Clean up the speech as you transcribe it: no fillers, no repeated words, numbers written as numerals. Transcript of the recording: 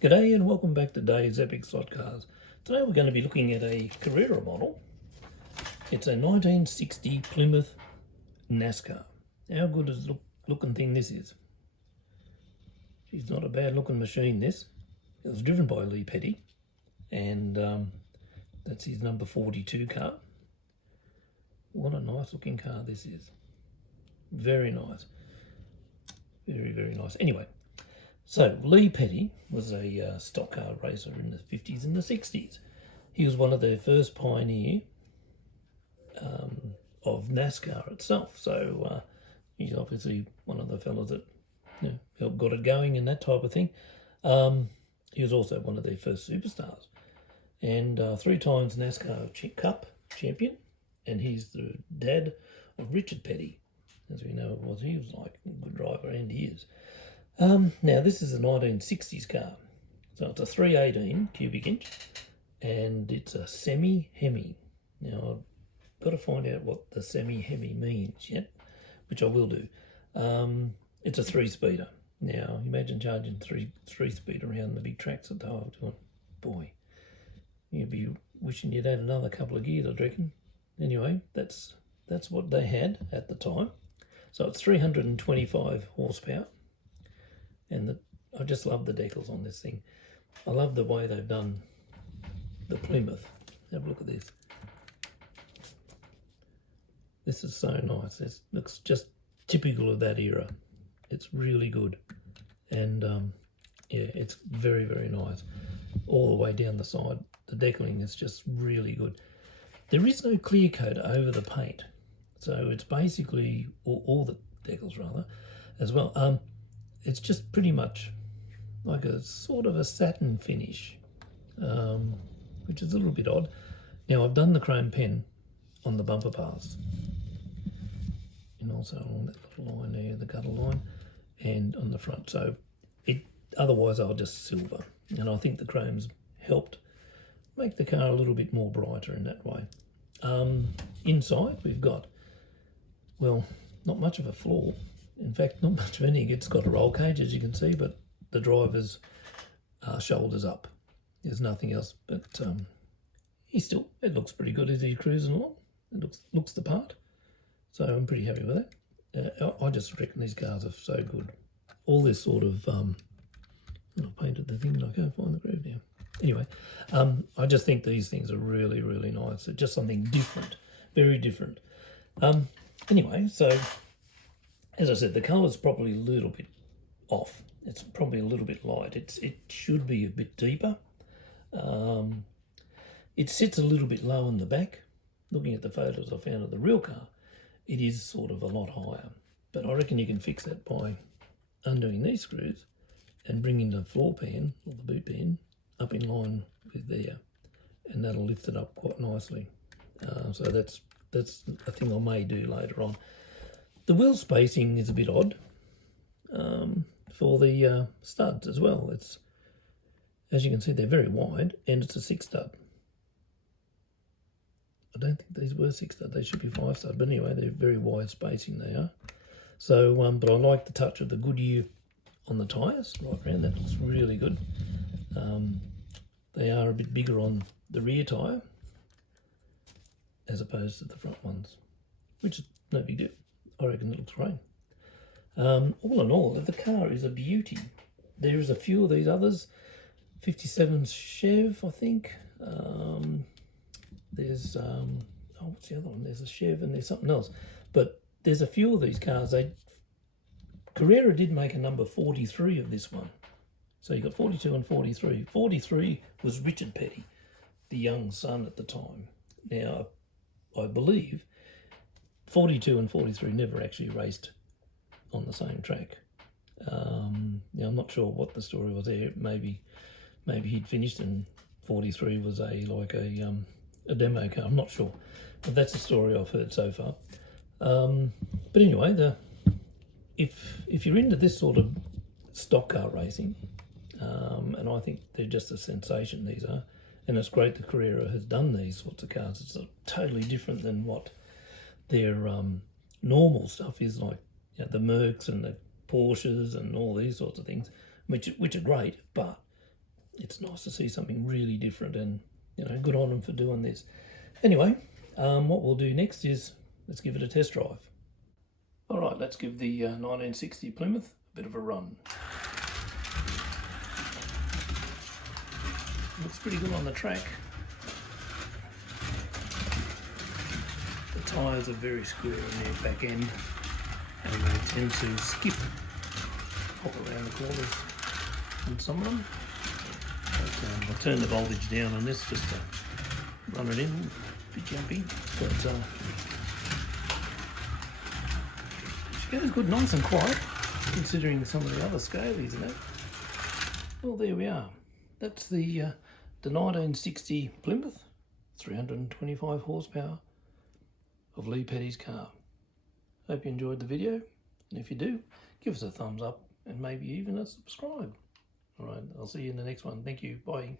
G'day and welcome back to Dave's Epic Slot Cars. Today we're going to be looking at a Carrera model. It's a 1960 Plymouth NASCAR. How good is looking thing this is? It's not a bad looking machine this. It was driven by Lee Petty and that's his number 42 car. What a nice looking car this is. Very nice. Very, very nice. Anyway. So, Lee Petty was a stock car racer in the 50s and the 60s. He was one of the first pioneer of NASCAR itself. So, he's obviously one of the fellas that helped got it going and that type of thing. He was also one of their first superstars. And 3 times NASCAR Cup champion. And he's the dad of Richard Petty. As we know, he was like a good driver, and he is. Now this is a 1960s car, so it's a 318 cubic inch, and it's a semi-Hemi. Now I've got to find out what the semi-Hemi means yet, which I will do. It's a 3-speeder. Now imagine charging three-speed around the big tracks at the whole time. Boy, you'd be wishing you'd had another couple of gears, I reckon. Anyway, that's what they had at the time. So it's 325 horsepower. And I just love the decals on this thing. I love the way they've done the Plymouth. Have a look at this. This is so nice. It looks just typical of that era. It's really good. And yeah, it's very, very nice. All the way down the side. The decaling is just really good. There is no clear coat over the paint. So it's basically, all the decals rather, as well. It's just pretty much like a sort of a satin finish, which is a little bit odd. Now I've done the chrome pen on the bumper bars and also along that little line there, the gutter line, and on the front. So otherwise I'll just silver, and I think the chrome's helped make the car a little bit more brighter in that way. Inside we've got, well, not much of a floor. In fact, not much of anything. It's got a roll cage, as you can see, but the driver's shoulders up. There's nothing else, but it looks pretty good as he's cruising along. It looks the part, so I'm pretty happy with that. I just reckon these cars are so good. All this sort of, I painted the thing and I can't find the groove now. Anyway, I just think these things are really, really nice. They're just something different, very different. Anyway, so as I said, the colour's probably a little bit off. It's probably a little bit light. It should be a bit deeper. It sits a little bit low in the back. Looking at the photos I found of the real car, it is sort of a lot higher. But I reckon you can fix that by undoing these screws and bringing the floor pan, or the boot pan, up in line with there. And that'll lift it up quite nicely. So that's a thing I may do later on. The wheel spacing is a bit odd for the studs as well. It's, as you can see, they're very wide, and it's a 6-stud. I don't think these were 6-stud. They should be 5-stud, but anyway, they're very wide spacing they are. So, but I like the touch of the Goodyear on the tyres right around. That looks really good. They are a bit bigger on the rear tyre as opposed to the front ones, which is no big deal. I reckon it looks great. All in all, the car is a beauty. There is a few of these others. 57 Chev, I think. There's, what's the other one? There's a Chev and there's something else. But there's a few of these cars. Carrera did make a number 43 of this one. So you got 42 and 43. 43 was Richard Petty, the young son at the time. Now, I believe 42 and 43 never actually raced on the same track. Now I'm not sure what the story was there. Maybe he'd finished and 43 was a demo car. I'm not sure, but that's the story I've heard so far. But anyway, if you're into this sort of stock car racing, and I think they're just a sensation, these are, and it's great that Carrera has done these sorts of cars. It's totally different than what their normal stuff is, like the Mercs and the Porsches and all these sorts of things, which are great, but it's nice to see something really different, and you know, good on them for doing this. Anyway, what we'll do next is let's give it a test drive. All right, let's give the 1960 Plymouth a bit of a run. Looks pretty good on the track. The tyres are very square in their back end, and they tend to skip, hop around the corners on some of them. But, I'll turn the voltage down on this just to run it in, a bit jumpy, but she goes good, nice and quiet, considering some of the other scalies in it. Well, there we are. That's the 1960 Plymouth, 325 horsepower of Lee Petty's car. Hope you enjoyed the video, and if you do, give us a thumbs up and maybe even a subscribe. All right, I'll see you in the next one. Thank you. Bye.